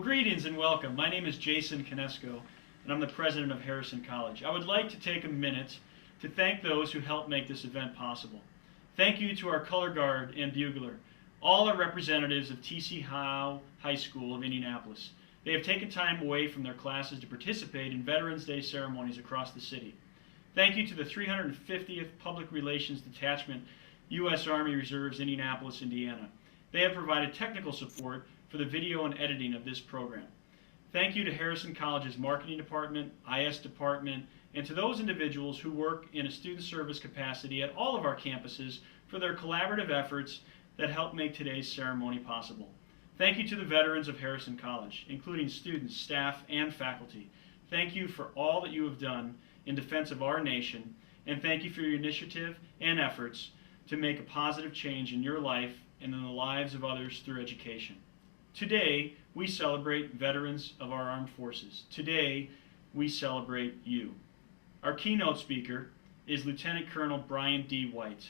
Greetings and welcome. My name is Jason Kinesko, and I'm the president of Harrison College. I would like to take a minute to thank those who helped make this event possible. Thank you to our color guard and bugler. All are representatives of T.C. Howe High School of Indianapolis. They have taken time away from their classes to participate in Veterans Day ceremonies across the city. Thank you to the 350th Public Relations Detachment, U.S. Army Reserves, Indianapolis, Indiana. They have provided technical support for the video and editing of this program. Thank you to Harrison College's marketing department, IS department, and to those individuals who work in a student service capacity at all of our campuses for their collaborative efforts that help make today's ceremony possible. Thank you to the veterans of Harrison College, including students, staff, and faculty. Thank you for all that you have done in defense of our nation, and thank you for your initiative and efforts to make a positive change in your life and in the lives of others through education. Today, we celebrate veterans of our armed forces. Today, we celebrate you. Our keynote speaker is Lieutenant Colonel Brian D. White,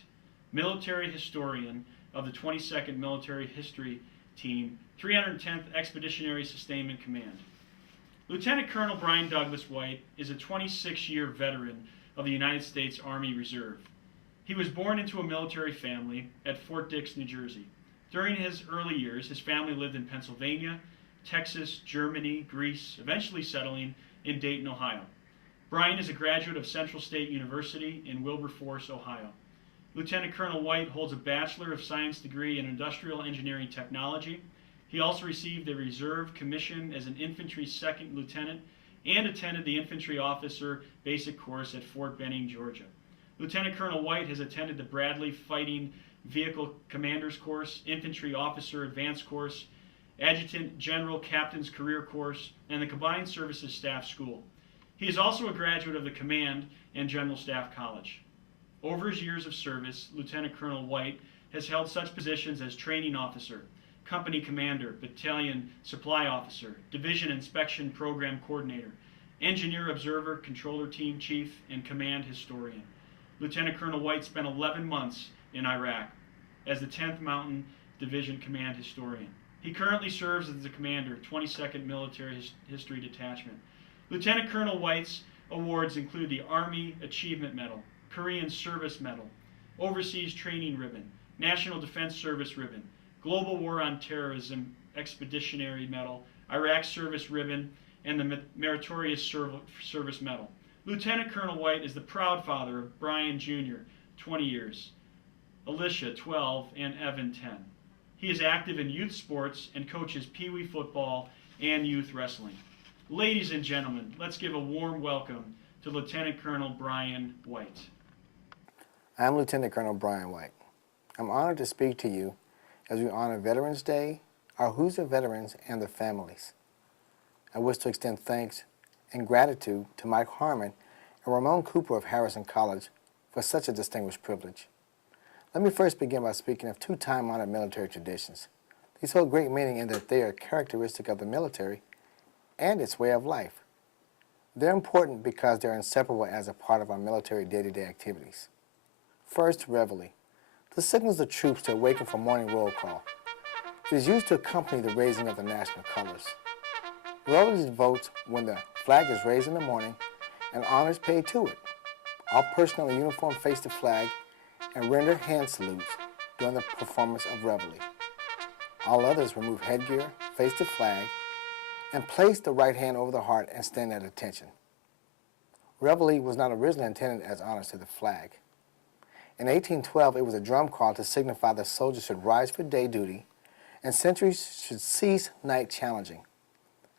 military historian of the 22nd Military History Team, 310th Expeditionary Sustainment Command. Lieutenant Colonel Brian Douglas White is a 26-year veteran of the United States Army Reserve. He was born into a military family at Fort Dix, New Jersey. During his early years, his family lived in Pennsylvania, Texas, Germany, Greece, eventually settling in Dayton, Ohio. Brian is a graduate of Central State University in Wilberforce, Ohio. Lieutenant Colonel White holds a Bachelor of Science degree in Industrial Engineering Technology. He also received a reserve commission as an infantry second lieutenant and attended the Infantry Officer Basic Course at Fort Benning, Georgia. Lieutenant Colonel White has attended the Bradley Fighting Vehicle Commander's Course, Infantry Officer Advanced Course, Adjutant General Captain's Career Course, and the Combined Services Staff School. He is also a graduate of the Command and General Staff College. Over his years of service, Lieutenant Colonel White has held such positions as Training Officer, Company Commander, Battalion Supply Officer, Division Inspection Program Coordinator, Engineer Observer Controller Team Chief, and Command Historian. Lieutenant Colonel White spent 11 months in Iraq as the 10th Mountain Division Command Historian. He currently serves as the commander, 22nd Military History Detachment. Lieutenant Colonel White's awards include the Army Achievement Medal, Korean Service Medal, Overseas Training Ribbon, National Defense Service Ribbon, Global War on Terrorism Expeditionary Medal, Iraq Service Ribbon, and the Meritorious Service Medal. Lieutenant Colonel White is the proud father of Brian Jr., 20 years, Alicia, 12, and Evan, 10. He is active in youth sports and coaches Pee Wee football and youth wrestling. Ladies and gentlemen, let's give a warm welcome to Lieutenant Colonel Brian White. I'm Lieutenant Colonel Brian White. I'm honored to speak to you as we honor Veterans Day, our Hoosier veterans, and their families. I wish to extend thanks and gratitude to Mike Harmon and Ramon Cooper of Harrison College for such a distinguished privilege. Let me first begin by speaking of two time-honored military traditions. These hold great meaning in that they are characteristic of the military and its way of life. They're important because they're inseparable as a part of our military day-to-day activities. First, Reveille. This signals the troops to awaken for morning roll call. It is used to accompany the raising of the national colors. Reveille is votes when the flag is raised in the morning and honors paid to it. All personnel in uniform face the flag and render hand salutes during the performance of Reveille. All others remove headgear, face the flag, and place the right hand over the heart and stand at attention. Reveille was not originally intended as honors to the flag. In 1812, it was a drum call to signify that soldiers should rise for day duty and sentries should cease night challenging.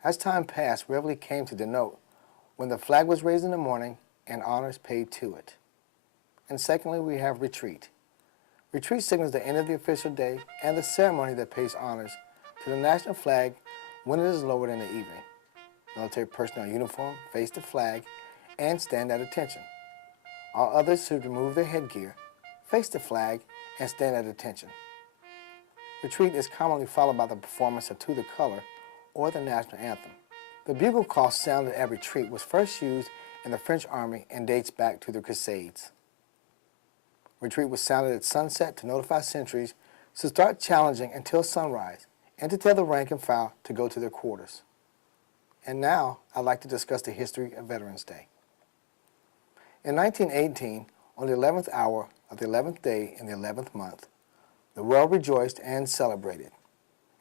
As time passed, Reveille came to denote when the flag was raised in the morning and honors paid to it. And secondly, we have retreat. Retreat signals the end of the official day and the ceremony that pays honors to the national flag when it is lowered in the evening. Military personnel in uniform face the flag and stand at attention. All others should remove their headgear, face the flag, and stand at attention. Retreat is commonly followed by the performance of To the Color or the national anthem. The bugle call sounded at retreat was first used in the French Army and dates back to the Crusades. Retreat was sounded at sunset to notify sentries to start challenging until sunrise and to tell the rank and file to go to their quarters. And now, I'd like to discuss the history of Veterans Day. In 1918, on the 11th hour of the 11th day in the 11th month, the world rejoiced and celebrated.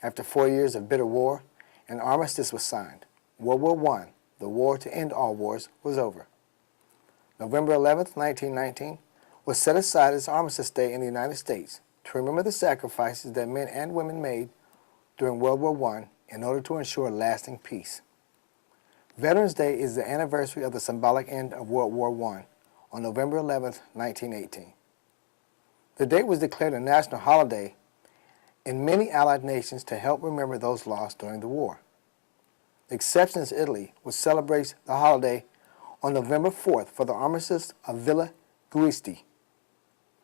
After 4 years of bitter war, an armistice was signed. World War I, the war to end all wars, was over. November 11th, 1919, was set aside as Armistice Day in the United States to remember the sacrifices that men and women made during World War I in order to ensure lasting peace. Veterans Day is the anniversary of the symbolic end of World War I on November 11th, 1918. The date was declared a national holiday in many Allied nations to help remember those lost during the war. The exception is Italy, which celebrates the holiday on November 4th for the Armistice of Villa Giusti.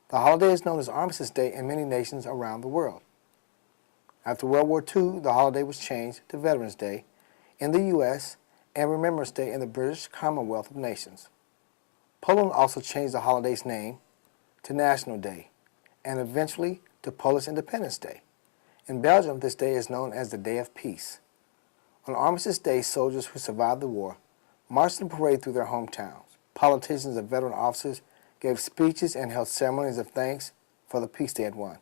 The holiday is known as Armistice Day in many nations around the world. After World War II, the holiday was changed to Veterans Day in the U.S. and Remembrance Day in the British Commonwealth of Nations. Poland also changed the holiday's name to National Day and eventually to Polish Independence Day. In Belgium, this day is known as the Day of Peace. On Armistice Day, soldiers who survived the war marched in parade through their hometowns. Politicians and veteran officers gave speeches and held ceremonies of thanks for the peace they had won.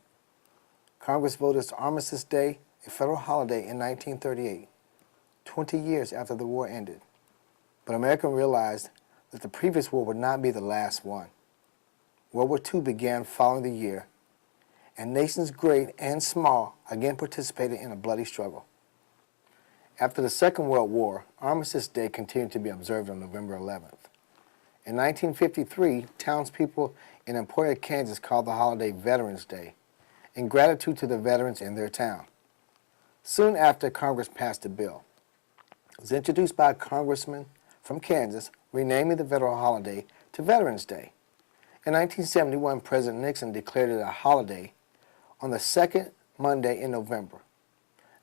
Congress voted Armistice Day a federal holiday in 1938, 20 years after the war ended. But America realized that the previous war would not be the last one. World War II began following the year, and nations great and small again participated in a bloody struggle. After the Second World War, Armistice Day continued to be observed on November 11th. In 1953, townspeople in Emporia, Kansas called the holiday Veterans Day in gratitude to the veterans in their town. Soon after, Congress passed a bill. It was introduced by a congressman from Kansas, renaming the federal holiday to Veterans Day. In 1971, President Nixon declared it a holiday on the second Monday in November.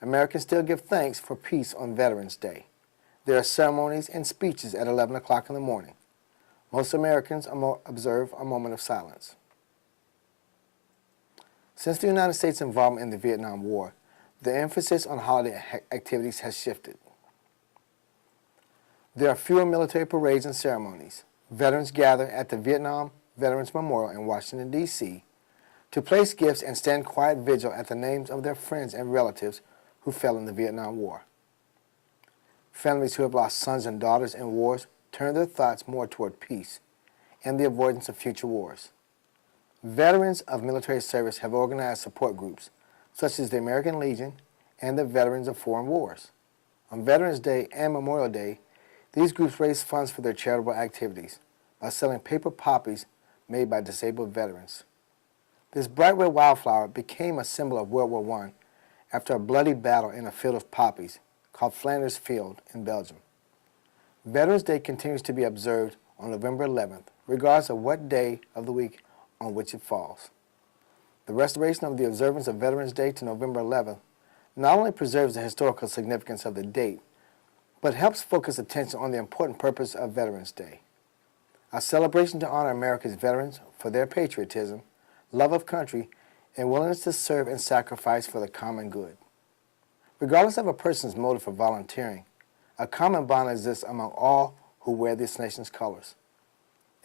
Americans still give thanks for peace on Veterans Day. There are ceremonies and speeches at 11 o'clock in the morning. Most Americans observe a moment of silence. Since the United States' involvement in the Vietnam War, the emphasis on holiday activities has shifted. There are fewer military parades and ceremonies. Veterans gather at the Vietnam Veterans Memorial in Washington, D.C. to place gifts and stand quiet vigil at the names of their friends and relatives who fell in the Vietnam War. Families who have lost sons and daughters in wars turn their thoughts more toward peace and the avoidance of future wars. Veterans of military service have organized support groups, such as the American Legion and the Veterans of Foreign Wars. On Veterans Day and Memorial Day, these groups raise funds for their charitable activities by selling paper poppies made by disabled veterans. This bright red wildflower became a symbol of World War I after a bloody battle in a field of poppies called Flanders Field in Belgium. Veterans Day continues to be observed on November 11th, regardless of what day of the week on which it falls. The restoration of the observance of Veterans Day to November 11th not only preserves the historical significance of the date, but helps focus attention on the important purpose of Veterans Day, a celebration to honor America's veterans for their patriotism, love of country, and willingness to serve and sacrifice for the common good. Regardless of a person's motive for volunteering, a common bond exists among all who wear this nation's colors.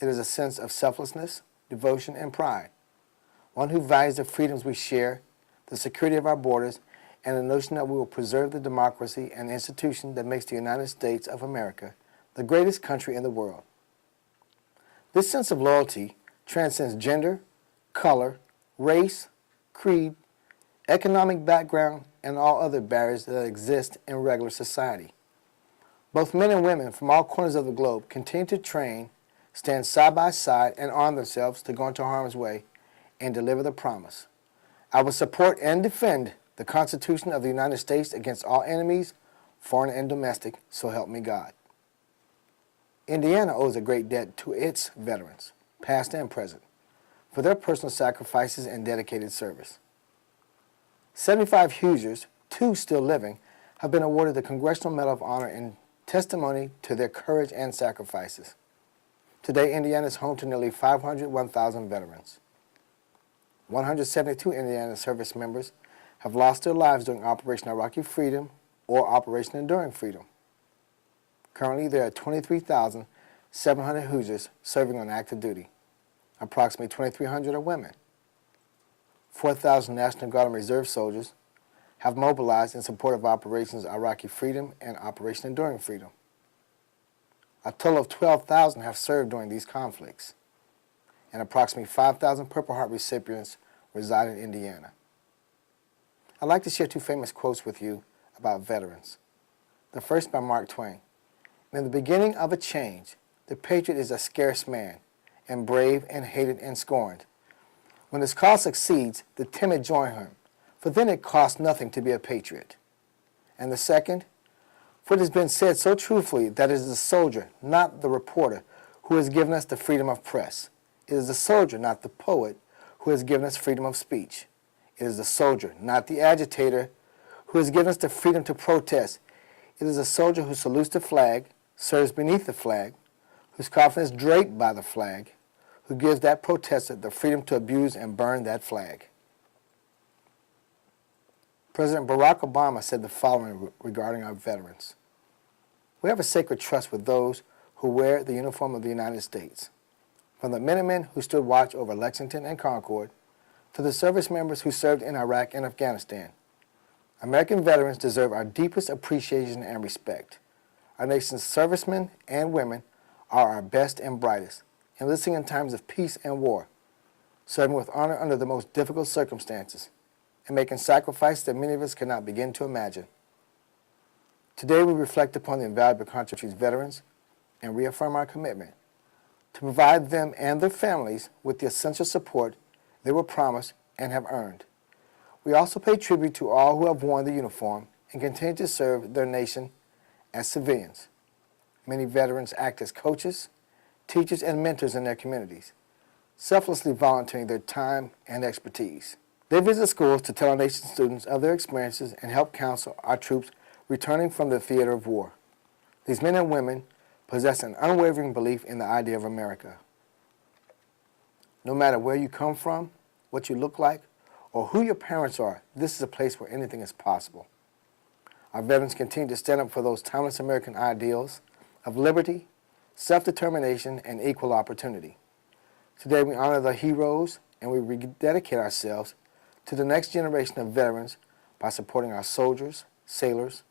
It is a sense of selflessness, devotion, and pride, one who values the freedoms we share, the security of our borders, and the notion that we will preserve the democracy and institution that makes the United States of America the greatest country in the world. This sense of loyalty transcends gender, color, race, creed, economic background, and all other barriers that exist in regular society. Both men and women from all corners of the globe continue to train, stand side by side, and arm themselves to go into harm's way and deliver the promise. I will support and defend the Constitution of the United States against all enemies, foreign and domestic, so help me God. Indiana owes a great debt to its veterans, past and present, for their personal sacrifices and dedicated service. 75 Hoosiers, 2 still living, have been awarded the Congressional Medal of Honor in testimony to their courage and sacrifices. Today, Indiana is home to nearly 501,000 veterans. 172 Indiana service members have lost their lives during Operation Iraqi Freedom or Operation Enduring Freedom. Currently, there are 23,700 Hoosiers serving on active duty. Approximately 2,300 are women. 4,000 National Guard and Reserve soldiers have mobilized in support of Operations Iraqi Freedom and Operation Enduring Freedom. A total of 12,000 have served during these conflicts, and approximately 5,000 Purple Heart recipients reside in Indiana. I'd like to share two famous quotes with you about veterans. The first by Mark Twain. In the beginning of a change, the patriot is a scarce man, and brave and hated and scorned. When his cause succeeds, the timid join him, for then it costs nothing to be a patriot. And the second, for it has been said so truthfully that it is the soldier, not the reporter, who has given us the freedom of press. It is the soldier, not the poet, who has given us freedom of speech. It is the soldier, not the agitator, who has given us the freedom to protest. It is the soldier who salutes the flag, serves beneath the flag, whose coffin is draped by the flag, who gives that protester the freedom to abuse and burn that flag. President Barack Obama said the following regarding our veterans. We have a sacred trust with those who wear the uniform of the United States. From the Minutemen who stood watch over Lexington and Concord, to the service members who served in Iraq and Afghanistan. American veterans deserve our deepest appreciation and respect. Our nation's servicemen and women are our best and brightest, enlisting in times of peace and war, serving with honor under the most difficult circumstances, and making sacrifices that many of us cannot begin to imagine. Today we reflect upon the invaluable contributions of veterans and reaffirm our commitment to provide them and their families with the essential support they were promised and have earned. We also pay tribute to all who have worn the uniform and continue to serve their nation as civilians. Many veterans act as coaches, teachers, and mentors in their communities, selflessly volunteering their time and expertise. They visit schools to tell our nation's students of their experiences and help counsel our troops returning from the theater of war. These men and women possess an unwavering belief in the idea of America. No matter where you come from, what you look like, or who your parents are, this is a place where anything is possible. Our veterans continue to stand up for those timeless American ideals of liberty, self-determination, and equal opportunity. Today we honor the heroes and we rededicate ourselves to the next generation of veterans by supporting our soldiers, sailors,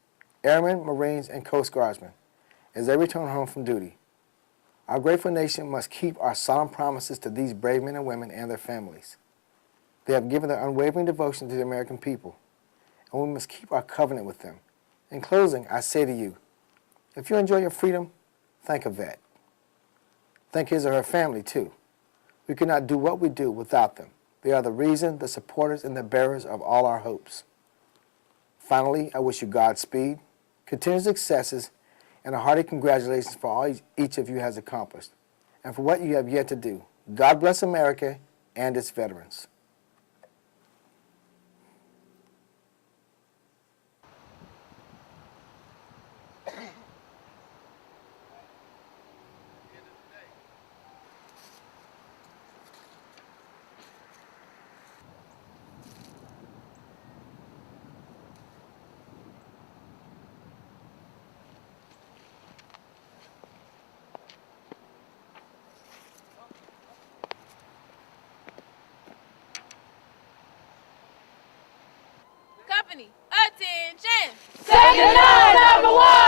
airmen, Marines, and Coast Guardsmen as they return home from duty. Our grateful nation must keep our solemn promises to these brave men and women and their families. They have given their unwavering devotion to the American people, and we must keep our covenant with them. In closing, I say to you, if you enjoy your freedom, thank a vet. Thank his or her family, too. We could not do what we do without them. They are the reason, the supporters, and the bearers of all our hopes. Finally, I wish you Godspeed, continued successes, and a hearty congratulations for all each of you has accomplished, and for what you have yet to do. God bless America and its veterans. Company, attention! Second line, number one!